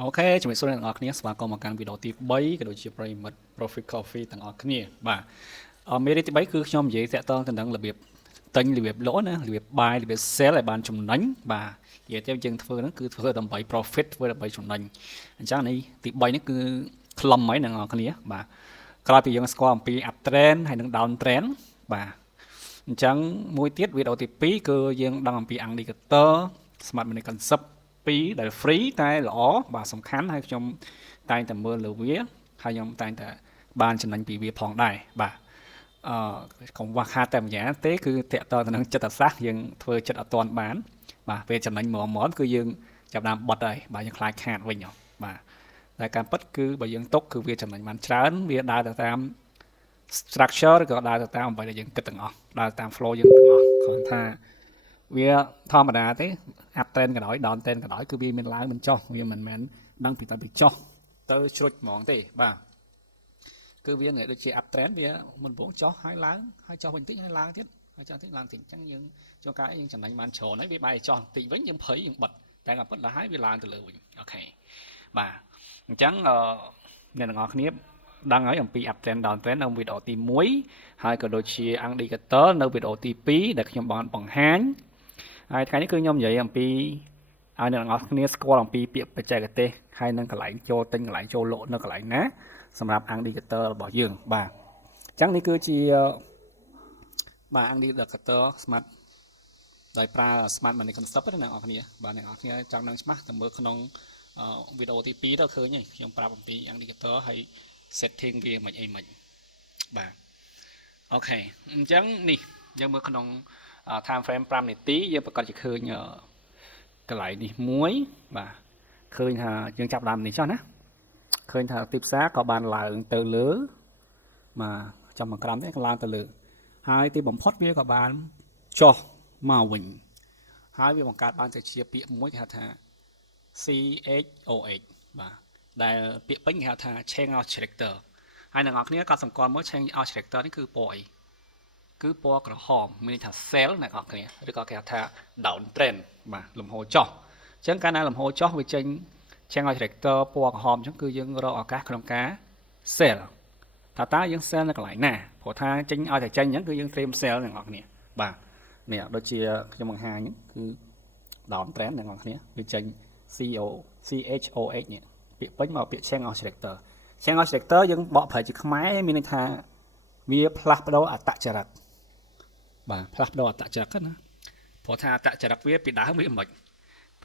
អូខេជំរាបសួរអ្នកទាំងអស់គ្នាស្វាគមន៍មកកាន់វីដេអូទី3ក៏ដូចជាប្រិមិត្ត Profit Coffee ទាំងអស់គ្នាបាទមេរៀនទី3គឺខ្ញុំនិយាយតាក់ទងទៅនឹងរបៀបទិញរបៀបលក់ណារបៀប buy របៀប sell ឲ្យបានចំណេញបាទនិយាយទៅយើងធ្វើហ្នឹងគឺធ្វើដើម្បី profit ធ្វើដើម្បីចំណេញអញ្ចឹងនេះទី3នេះគឺខ្លឹមហើយអ្នកទាំងអស់គ្នាបាទក្រោយពីយើងស្គាល់អំពី up trend ហើយនិង down trend បាទអញ្ចឹងមួយទៀតវីដេអូទី2គឺយើងដឹងអំពី indicator smart money concept 2ដែល free តែល្អបាទសំខាន់ហើយខ្ញុំតែងតែមើលលើវាហើយខ្ញុំតែងតែបានចំណេញពីវាផងដែរបាទកង្វះខាតតែម្យ៉ាងទេគឺតកតទៅនឹងចិត្តសាស្ត្រយើងធ្វើចិត្តអត់ទាន់បានបាទពេលចំណេញមកគឺយើងចាប់ដើមបត់ហើយបាទយើងខ្លាចខាតវិញបាទតែការពិតគឺបើយើងទុកគឺវាចំណេញបានច្រើនវាដើរទៅតាម structure ឬក៏ដើរទៅតាមអ្វីដែលយើងគិតទាំងអស់ដើរតាម flow យើងទាំងអស់គ្រាន់ថាវាធម្មតាទេ up trend ក៏ដោយ down trend ក៏ដោយគឺវាមានឡើងមិនចុះវាមិនមែនដឹងពីតែពីចុះទៅជ្រុចហ្មងទេបាទគឺវាងាយដូចជា up trend វាមិនបងចុះហើយឡើងហើយចុះវិញតិចហើយឡើងទៀតហើយចុះតិចឡើងតិចអញ្ចឹងយើងចូលកាយយើងចំណេញបានច្រើនហើយវាបែរចុះតិចវិញយើងភ័យយើងបិទតែក៏ពិតដល់ហើយវាឡើងទៅលើវិញអូខេបាទអញ្ចឹងអ្នកទាំងអស់គ្នាដឹងហើយអំពី up trend down trend នៅវីដេអូទី1ហើយក៏ដូចជា indicator នៅវីដេអូទី2ដែលខ្ញុំបានបង្ហាញហើយថ្ងៃនេះគឺខ្ញុំនិយាយអំពីឲ្យអ្នកទាំងអស់គ្នាស្គាល់អំពីពាក្យបច្ចេកទេសហើយនឹងកន្លែងចូលទិញកន្លែងចូលលក់នៅកន្លែងណាសម្រាប់ indicator របស់យើងបាទអញ្ចឹងនេះគឺជាបាទ indicator smart ដោយប្រើ smart money concept ណាអ្នកនរគ្នាបាទអ្នកនរគ្នាចង់ដឹងច្បាស់ទៅមើលក្នុងវីដេអូទី2ទៅឃើញហើយខ្ញុំប្រាប់អំពី indicator ហើយ setting វាមិនអីមិនបាទអូខេអញ្ចឹងនេះយើងមើលក្នុង time frame 5នាទីយើងប្រកាសជាឃើញកន្លែងនេះមួយបាទឃើញថាយើងចាប់ដើមនេះចុះណាឃើញថាទីផ្សារក៏បានឡើងទៅលើបាទចំមកក្រោមនេះក៏ឡើងទៅលើហើយទីបំផុតវាក៏បានចុះមកវិញហើយវាបង្កើតបានទៅជាពាក្យមួយគេហៅថា CHOH បាទដែលពាក្យពេញគេហៅថា change of character ហើយអ្នកនរគ្នាក៏សម្គាល់មើល change of character នេះគឺពណ៌អីគឺពណ៌ក្រហមមានន័យថា sell អ្នកនរគ្នាឬក៏គេហៅថា down trend បាទលំហូរចុះអញ្ចឹងកាលណាលំហូរចុះវាចេញ change of character ពណ៌ក្រហមអញ្ចឹងគឺយើងរកឱកាសក្នុងការ sell តើយើង sell នៅកន្លែងណាព្រោះថាចេញឲ្យតែចេញអញ្ចឹងគឺយើងត្រៀម sell អ្នកនរគ្នាបាទនេះដូចជាខ្ញុំបង្ហាញគឺ down trend អ្នកនរគ្នាវាចេញ CHOH នេះពាក្យពេញមកពាក្យ change of character change of character យើងបកប្រែជាខ្មែរមានន័យថាវាផ្លាស់ប្ដូរអត្តចរិតបាទផ្លាស់ប្ដូរអត្តចរិតណាព្រោះថាអត្តចរិតវាពីដើមវាមិន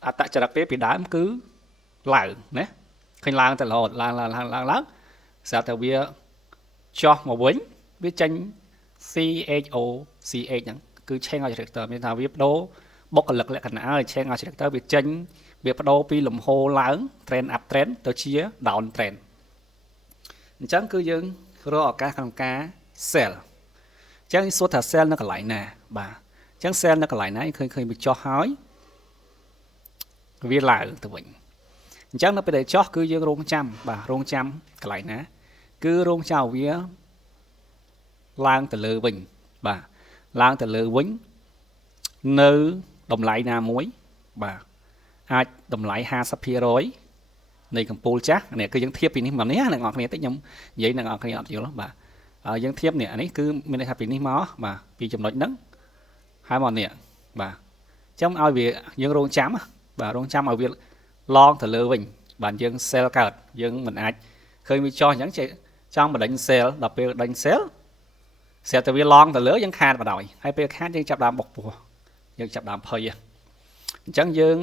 អត្តចរិតវាពីដើមគឺឡើងណាឃើញឡើងទៅរហូតឡើងស្រាប់តែវាចុះមកវិញវាចេញ CHOCH ហ្នឹងគឺ change of character មានថាវាបដូរបុគ្គលិកលក្ខណៈហើយ change of character វាចេញវាបដូរពីលំហូរឡើង trend up trend ទៅជា down trend អញ្ចឹងគឺយើងរកឱកាសក្នុងការ sell អញ្ចឹងសួរថា sell នៅកន្លែងណាបាទអញ្ចឹង sell នៅកន្លែងណាឃើញវាចុះហើយវាឡើងទៅវិញអញ្ចឹងនៅពេលដែលចុះគឺយើងរងចាំបាទរងចាំកន្លែងណាគឺរងចាំវាឡើងទៅលើវិញបាទឡើងទៅលើវិញនៅតម្លៃណាមួយបាទអាចតម្លៃ 50% នៃកម្ពូលចាស់នេះគឺយើងធៀបពីនេះមកនេះអ្នកនរគ្នាតិចខ្ញុំនិយាយអ្នកនរគ្នាអត់យល់បាទយើងធៀបនេះអានេះគឺមានន័យថាពីនេះមកបាទពីចំណុចហ្នឹងហើយមកនេះបាទអញ្ចឹងឲ្យវាយើងរងចាំបាទរងចាំឲ្យវាឡងទៅលើវិញបាទយើង sell កើតយើងមិនអាចឃើញវាចុះអញ្ចឹងចង់បណ្ដេញ sell ដល់ពេលដេញ sell ស្រាប់តែវាឡងទៅលើយើងខាតបណ្ដោយហើយពេលខាតយើងចាប់ដើមបុកពោះយើងចាប់ដើមភ័យអញ្ចឹងយើង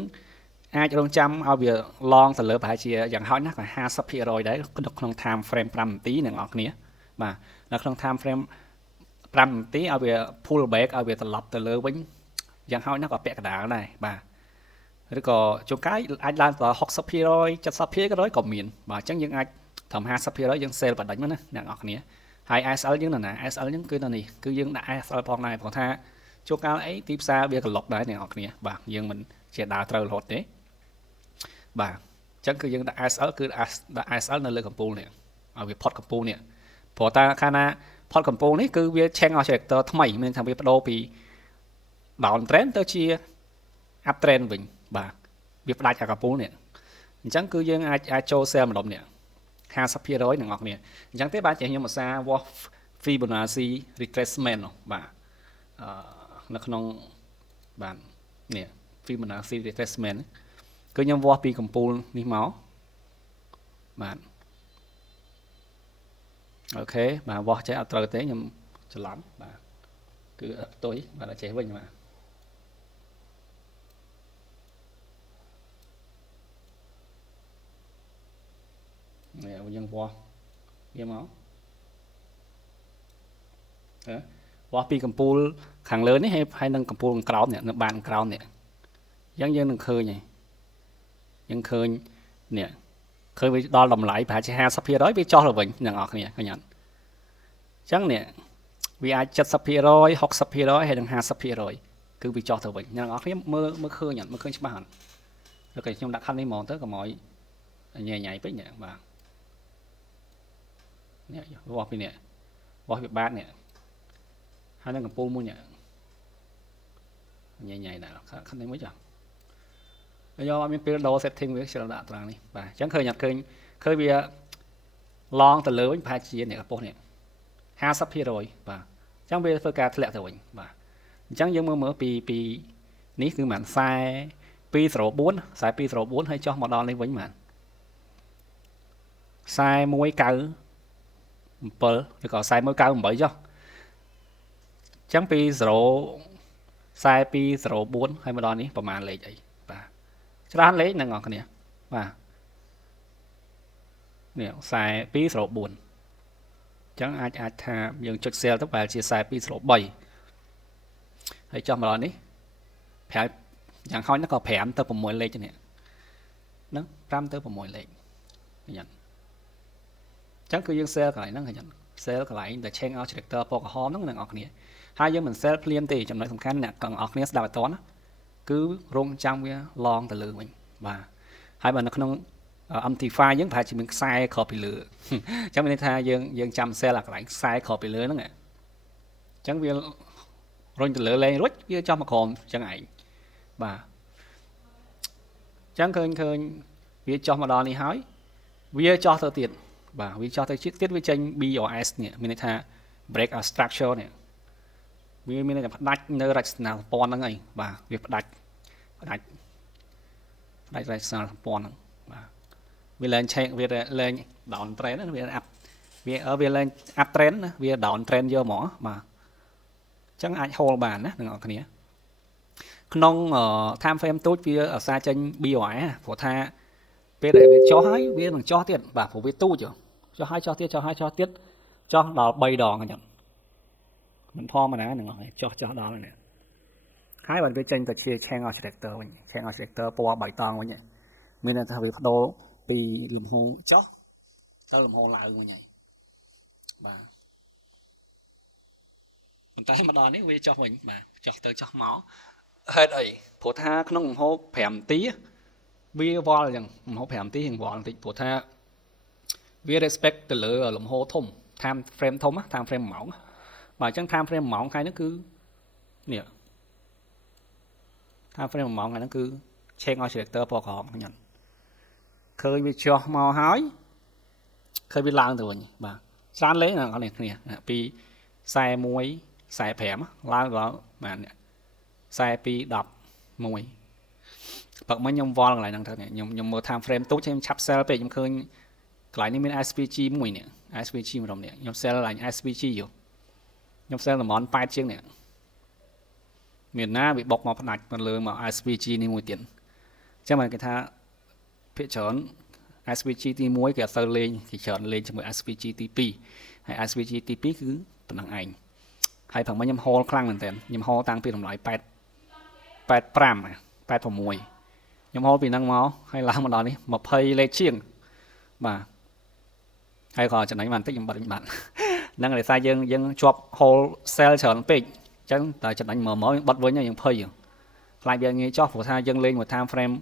អាចរងចាំឲ្យវាឡងទៅលើប្រហែលជាយ៉ាងហោចណាស់ក៏ 50% ដែរក្នុង time frame 5នាទីអ្នកនរគ្នាបាទនៅក្នុង time frame 5នាទីឲ្យវា pull back ឲ្យវាត្រឡប់ទៅលើវិញយ៉ាងហោចណាស់ក៏ពាក់កណ្ដាលដែរបាទឬក៏ជួនកាលអាចឡើងដល់ 60% 70% ក៏ដោយក៏មានបាទអញ្ចឹងយើងអាចត្រឹម 50% យើង sell បណ្ដេញមកណាអ្នកនរគ្នាហើយ SL យើងនៅណា SL យើងគឺនៅនេះគឺយើងដាក់ SL ផងដែរព្រោះថាជួនកាលអីទីផ្សារវាក្លុកដែរអ្នកនរគ្នាបាទយើងមិនជាដើរត្រូវរហូតទេបាទអញ្ចឹងគឺយើងដាក់ SL គឺដាក់ SL នៅលើកំពូលនេះឲ្យវាផុតកំពូលនេះព្រោះតាខាងណាផុតកំពូលនេះគឺវា change of character ថ្មីមានថាវាបដូរពី down trend ទៅជា up trend វិញបាទវាផ្ដាច់អាកំពូលនេះ chẳng cứ dương ai cho xe mà động nè 50% ទាំងអស់គ្នាអញ្ចឹងទេបាទចេះខ្ញុំឧស្សាហ៍វាស់ Fibonacci retracement បាទនៅក្នុងបាទនេះ Fibonacci retracement គឺខ្ញុំវាស់ពីកំពូលនេះមកបាទអូខេបាទវាស់ចេះអត់ត្រូវទេខ្ញុំច្រឡំបាទគឺផ្ទុយបាទចេះវិញបាទនេះយើងវាស់វាមកវាស់ពីកំពូលខាងលើនេះហើយនឹងកំពូលខាងក្រោមនេះនៅបានក្រោមនេះអញ្ចឹងយើងនឹងឃើញហើយយើងឃើញនេះឃើញវាដល់តម្លៃប្រហែលជា 50% វាចុះទៅវិញអ្នកនរគ្នាឃើញអត់អញ្ចឹងនេះវាអាច 70% 60% ហើយនឹង 50% គឺវាចុះទៅវិញអ្នកនរគ្នាមើលឃើញអត់មើលឃើញច្បាស់អត់អូខេខ្ញុំដាក់ខណ្ឌនេះហ្មងទៅកុំឲ្យញ៉ៃពេកនេះបាទនេះវាស់ពីនេះវាស់ពីបាតនេះហើយនឹងកំពូលមួយនេះញ៉ៃដែរខណ្ឌនេះមួយចាយកអត់មានពេលដោ setting វាជ្រើសដាក់ត្រង់នេះបាទអញ្ចឹងឃើញអត់ឃើញវាឡងទៅលើវិញប្រហែលជានេះកំពស់នេះ 50% បាទអញ្ចឹងវាធ្វើការធ្លាក់ទៅវិញបាទអញ្ចឹងយើងមើលពីនេះគឺមិន4204ហើយចុះមកដល់នេះវិញបាទ4197ឬក៏4198ចុះអញ្ចឹងពី4204ហើយមកដល់នេះប្រហែលលេខអីបាទច្រើនលេខអ្នកនរគ្នាបាទនេះ4204អញ្ចឹងអាចថាយើងចុច sell ទៅបែរជា4203ហើយចុះមកដល់នេះប្រហែលយ៉ាងហោចណាស់ក៏5ទៅ6លេខនេះហ្នឹង5ទៅ6លេខឃើញអត់អញ្ចឹងគឺយើង sell កន្លែងហ្នឹងឃើញអត់ sell កន្លែងដែល change out character ពណ៌ក្រហមហ្នឹងអ្នកនរគ្នាហើយយើងមិន sell ភ្លាមទេចំណុចសំខាន់អ្នកទាំងអស់គ្នាស្ដាប់ឲ្យតន់គឺរងចាំវាឡងទៅលើវិញបាទហើយបើនៅក្នុង amplify យើងប្រហែលជាមានខ្សែក្រោបពីលើអញ្ចឹងមានន័យថាយើងចាំ sell អាកន្លែងខ្សែក្រោបពីលើហ្នឹងអញ្ចឹងវារុញទៅលើលេងរួចវាចុះមកក្រោមអញ្ចឹងឯងបាទអញ្ចឹងឃើញវាចុះមកដល់នេះហើយវាចុះទៅទៀតបាទវាចុះទៅទៀតវាចេញ BOS នេះមានន័យថា break a structure នេះវាមានន័យថាផ្ដាច់នៅរចនាសម្ព័ន្ធហ្នឹងឯងបាទវាផ្ដាច់រចនាសម្ព័ន្ធហ្នឹងបាទវាឡើងឆេកវាឡើង down trend ណាវា up វាឡើង up trend ណាវា down trend យកហ្មងបាទអញ្ចឹងអាច hold បានណាអ្នកនរគ្នាក្នុង time frame ទូចវាអាសាចេញ BOI ព្រោះថាពេលដែលវាចុះហើយវានឹងចុះទៀតបាទព្រោះវាទូចចុះហើយចុះទៀតចុះដល់3ដងអញ្ចឹងមិនធម្មតាហ្នឹងហើយចុះដល់នេះហើយបើវាចេញទៅជា change out character វិញ change out character ពណ៌បៃតងវិញមានន័យថាវាបដូរពីលំហូរចុះទៅលំហូរឡើងវិញហើយបាទប៉ុន្តែមកដល់នេះវាចុះវិញបាទចុះទៅចុះមកហេតុអីព្រោះថាក្នុងលំហូរ5នាទីវាវល់អញ្ចឹងលំហូរ5នាទីវល់បន្តិចព្រោះថាវា respect ទៅលើលំហូរធំ time frame ធំ time frame 1ម៉ោងបាទអញ្ចឹង time frame 1ម៉ោងថ្ងៃហ្នឹងគឺនេះ time frame 1ម៉ោងថ្ងៃហ្នឹងគឺ change out character ពណ៌ក្រហមខ្ញុំឃើញវាចុះមកហើយឃើញវាឡើងទៅវិញបាទច្រើនលេខអ្នកនរគ្នាពី41 45ឡើងដល់បាទ42 11បើមិនខ្ញុំវល់កន្លែងហ្នឹងទៅខ្ញុំមើល time frame ទូចខ្ញុំឆាប់ sell ពេកខ្ញុំឃើញកន្លែងនេះមាន SPG មួយនេះ SPG ម្ដងនេះខ្ញុំ sell កន្លែង SPG ខ្ញុំ sell តំបន់8ជាងនេះមានណាវាបុកមកផ្ដាច់មកលើមក SPG នេះមួយទៀតអញ្ចឹងមកគេថាភាគច្រើន SPG ទី1គេអត់សូវលេងគេច្រើនលេងជាមួយ SPG ទី2ហើយ SPG ទី2គឺប៉ុណ្ណឹងឯងហើយផងខ្ញុំ hold ខ្លាំងមែនតើខ្ញុំ hold តាំងពីតម្លៃ85ខ្ញុំ hold ពីហ្នឹងមកហើយឡើងមកដល់នេះ20លេខជាងបាទហើយក៏ចំណេញបានបន្តិចខ្ញុំបាត់វិញបាត់ហ្នឹងដោយសារយើងជាប់ hold sell ច្រើនពេកអញ្ចឹងតែចំណេញមកយើងបាត់វិញហើយយើងភ័យខ្លាចវាងាយចោះព្រោះថាយើងលេងមួយ time frame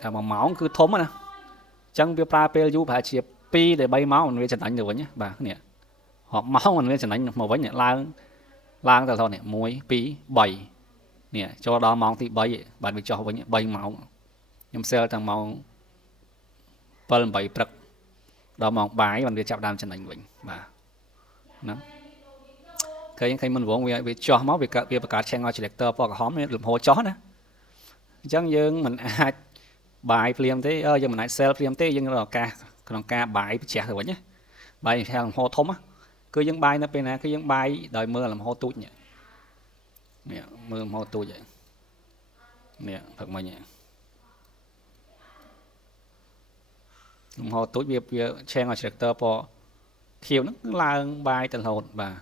តែ1ម៉ោងគឺធំណាអញ្ចឹងវាប្រើពេលយូរប្រហែលជា2ដល់3ម៉ោងវាចំណេញទៅវិញបាទនេះរាប់ម៉ោងវាចំណេញមកវិញឡើងទៅថោះនេះ1 2 3នេះចូលដល់ម៉ោងទី3បាទវាចុះវិញ3ម៉ោងខ្ញុំ sell តាំងម៉ោង 7 8ព្រឹកដល់ម៉ោងបាយបានវាចាប់ដើមចំណេញវិញបាទហ្នឹងឃើញមុនវងវាចោះមកវាបង្កើត channel selector ពណ៌ក្រហមមានលំហចោះណាអញ្ចឹងយើងមិនអាចបាយភ្លាមទេយើងមិនអាច sell ភ្លាមទេយើងរកឱកាសក្នុងការបាយបញ្ជាទៅវិញណាបាយខាងលំហធំគឺយើងបាយនៅពេលណាគឺយើងបាយដោយមើលលំហទូចនេះមើលលំហទូចនេះផឹកមិញលំហទូចវា channel selector ពណ៌ខៀវហ្នឹងឡើងបាយទៅរហូតបាទ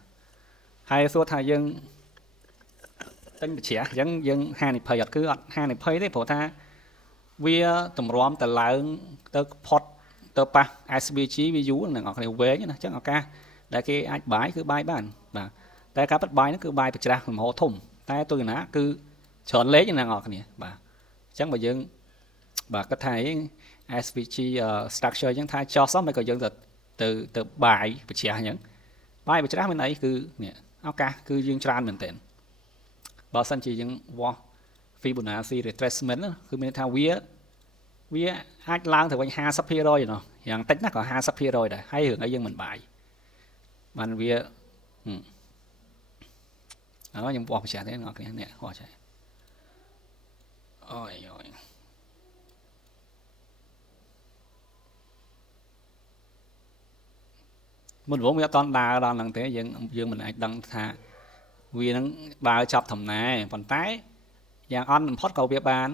ហើយសួរថាយើងទិញបញ្ជាអញ្ចឹងយើងហានិភ័យអត់គឺអត់ហានិភ័យទេព្រោះថាវាតម្រាំទៅឡើងទៅផុតទៅប៉ះ SVG វាយូរនឹងអ្នកគ្នាវែងណាអញ្ចឹងឱកាសដែលគេអាចបាយគឺបាយបានបាទតែការប៉ັດបាយហ្នឹងគឺបាយប្រច្រាស់លំហធំតែទុយណាគឺច្រើនលេខណាអ្នកគ្នាបាទអញ្ចឹងបើយើងបាទគាត់ថា SVG structure អញ្ចឹងថាចោះសោះមិនក៏យើងទៅបាយប្រច្រាស់អញ្ចឹងបាយប្រច្រាស់មានអីគឺនេះឱកាសគឺយើងច្រើនមែនទែនបើសិនជាយើងវាស់ Fibonacci retracement គឺមានថាវាអាចឡើងទៅវិញ 50% ណោះយ៉ាងតិចណាស់ក៏ 50% ដែរហើយរឿងអីយើងមិនបាយបានវាខ្ញុំវាស់ប្រចាំទេអ្នកគ្នានេះវាស់ចាអូយមុនវងវាអត់តន់ដើរដល់ហ្នឹងទេយើងមិនអាចដឹងថាវានឹងដើរចាប់ដំណើរប៉ុន្តែយ៉ាងអន់បំផុតក៏វាបាន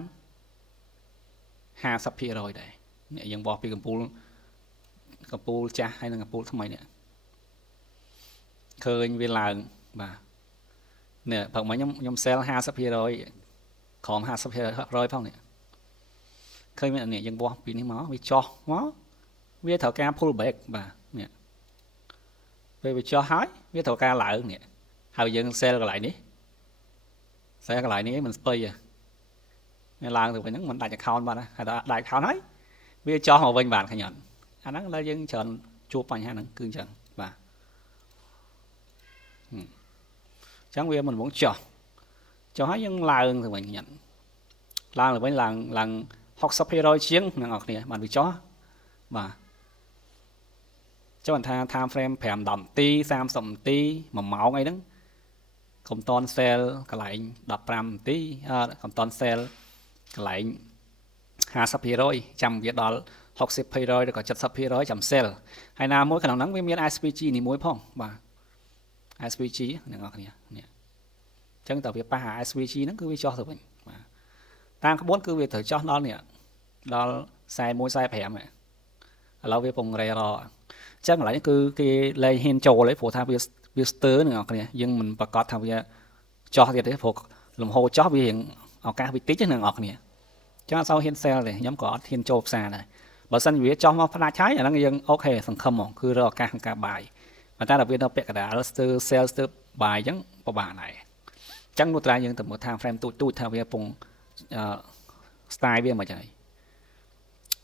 50% ដែរនេះយើងបោះពីកំពូលចាស់ហើយនិងកំពូលថ្មីនេះឃើញវាឡើងបាទនេះព្រឹកមិញខ្ញុំ sell 50% ក្រោម 50% ផងនេះឃើញមាននេះយើងបោះពីនេះមកវាចោះមកវាត្រូវការ pull back បាទនេះពេលវាចោះហើយវាត្រូវការឡើងនេះហើយយើង sell កន្លែងនេះ sell កន្លែងនេះមិនស្ពៃទេនេះឡើងទៅវិញហ្នឹងមិនដាច់ account បានហើយដល់ដាច់ account ហើយវាចោះមកវិញបានឃើញអត់អាហ្នឹងដល់យើងច្រើនជួបបញ្ហាហ្នឹងគឺអញ្ចឹងបាទអញ្ចឹងវាមិនវងចោះហើយយើងឡើងទៅវិញញ៉ាំឡើងទៅវិញឡើង 60% ជាងអ្នកនរគ្នាបានវាចោះបាទចុះថា time frame 5 10នាទី30នាទី1ម៉ោងអីហ្នឹងកុំតន់ sell កន្លែង15នាទីកុំតន់ sell កន្លែង 50% ចាំវាដល់ 60% ឬក៏ 70% ចាំ sell ហើយណាមួយក្នុងហ្នឹងវាមាន SVG នេះមួយផងបាទ SVG អ្នកនរគ្នានេះអញ្ចឹងតើវាប៉ះ SVG ហ្នឹងគឺវាចោះទៅវិញបាទតាមក្បួនគឺវាត្រូវចោះដល់នេះដល់41 45ឥឡូវវាពងរេរអញ្ចឹងកន្លែងនេះគឺគេលែងហ៊ានចូលទេព្រោះថាវាស្ទើរអ្នកនរគ្នាយើងមិនប្រកាសថាវាចោះទៀតទេព្រោះលំហូរចោះវារៀងឱកាសវាតិចណាអ្នកនរគ្នាចឹងអត់សូវហ៊ាន sell ទេខ្ញុំក៏អត់ហ៊ានចូលផ្សារដែរបើសិនវាចោះមកផ្ដាច់ហើយអាហ្នឹងយើងអូខេសង្ឃឹមហ្មងគឺរកឱកាសក្នុងការបាយប៉ុន្តែដល់វានៅពាក់កណ្ដាលស្ទើរ sell ស្ទើរបាយអញ្ចឹងពិបាកដែរអញ្ចឹងនោះត្រែយើងទៅមើល time frame ទូចថាវាពងstyle វាមិនអី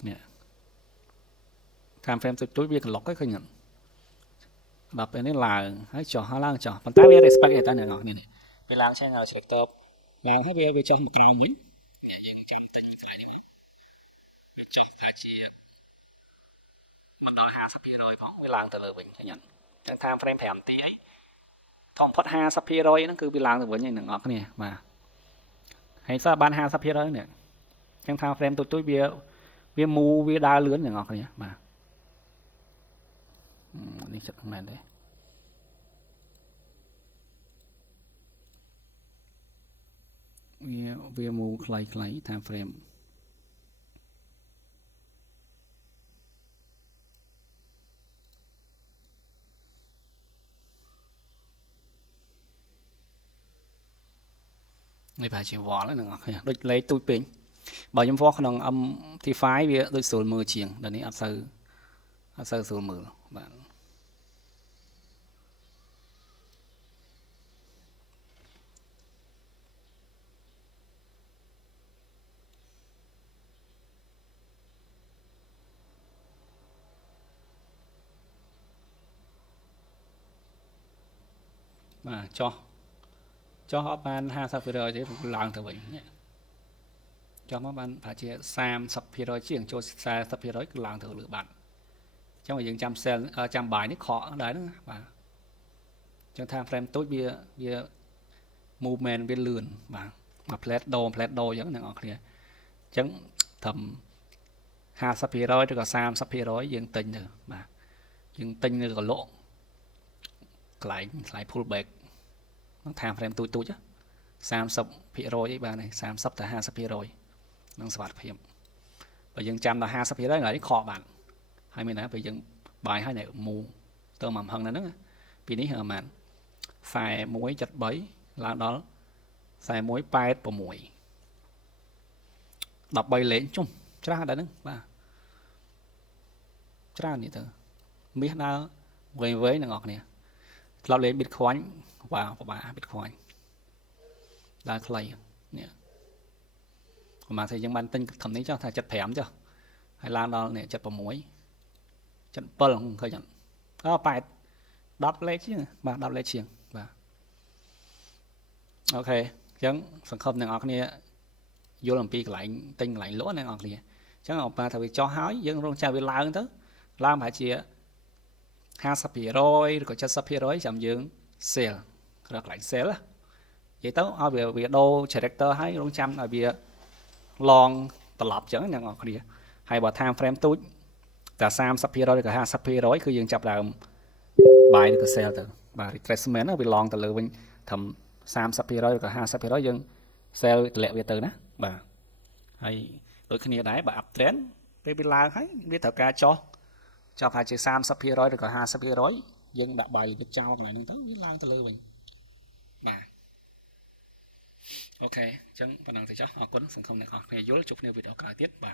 នេះ time frame ទូចវាក្លុកឃើញអត់ដល់ពេលនេះឡើងហើយចុះហើយឡើងចុះប៉ុន្តែវា respect ឯតាអ្នកនរគ្នានេះវាឡើង channel selector ឡើងហើយវាចុះមកក្រោមវិញយើងចាំតែញខ្លាយនេះវាចុះតែជាមិនដល់ 50% ផងវាឡើងទៅលើវិញឃើញអត់ចឹង time frame 5នាទីអីធំផុត 50% ហ្នឹងគឺវាឡើងទៅវិញឯអ្នកនរគ្នាបាទហើយសោះបាន 50% នេះចឹង time frame ទូចវាមូវាដើរលឿនអ្នកនរគ្នាបាទនេះចិត្តមែនទេវាមូខ្លី time frame នេះប្រហែលជាវល់ហ្នឹងអ្នកនរគ្នាដូចលេខទូចពេកបើខ្ញុំវល់ក្នុង MT5 វាដូចស្រួលមើលជាងដល់នេះអត់សូវស្រួលមើលបាទចោះអត់បាន 50% ទេឡើងទៅវិញ cho mà bạn phải chia sam sập phi rồi chiếng cho xa sập phi rồi cứ làm thử lựa bạn trong mà dừng trăm cell trăm bài nó khó đấy nữa và trong tham frame tốt bia movement bia lươn và mà plate đồ giống này kia chẳng thầm hai sắp phi rồi rồi sam sắp phi rồi dừng tinh rồi mà dừng tinh rồi lộ lại pullback nó tham frame tôi chứ sam sắp phi rồi ấy bạn này sam sắp tại hai sắp phi rồi nó sập phim và dừng trăm là hai sắp phi rồi lại khó bạn hai mươi nãy bây giờ bài hai này mù tơ mầm hơn nữa vì ní hờ màn phải muối chặt bấy là đó xài muối bay của muối đập bay lên chung ra đã nâng ba ra như thế biết nào với là ngọt nèเราเล่นบิตคอยน์ว่าป่าบิตคอยน์ได้ใครเนี่ยมาthìยังมันtinh thầmนี้cho thà chặt thèm cho hay là đó này chặt vào muối chặt bơ khôngเคย chặt có phải đập lên chứ bà đập lên chiềng và ok chẳng phần không này ngọt nè vô làm pi lại tinh lại lỗ này ngọt nè chẳng ngọt mà thầy cho hái dân rong cha bị lao tới lao phải chia hai sắp rồi rồi cho sắp rồi chậm dương sell rất lại sell á vậy tới ở việc đô character hay rong trăm ở việc long tập lập chẳng này ngọt nè hay bảo time frame túi cả sam sắp rồi cả hai sắp rồi cứ dương chập là bài được sell từ và retracement nó bị long từ lừa bên thầm sam sắp rồi cả hai sắp rồi dương sell lẹ về từ đó bà hay đôi khi này đấy bà uptrendไปเป็นลางให้biết thở ca cho phải chỉ sam sắp rồi rồi cả hai sắp rồi dân đã bài được trao lại nâng tới biết lang tới lừa mình bà ok chẳng phần nào thì chắc họ có sản phẩm này họ này dối chụp nêu video cả tiết bà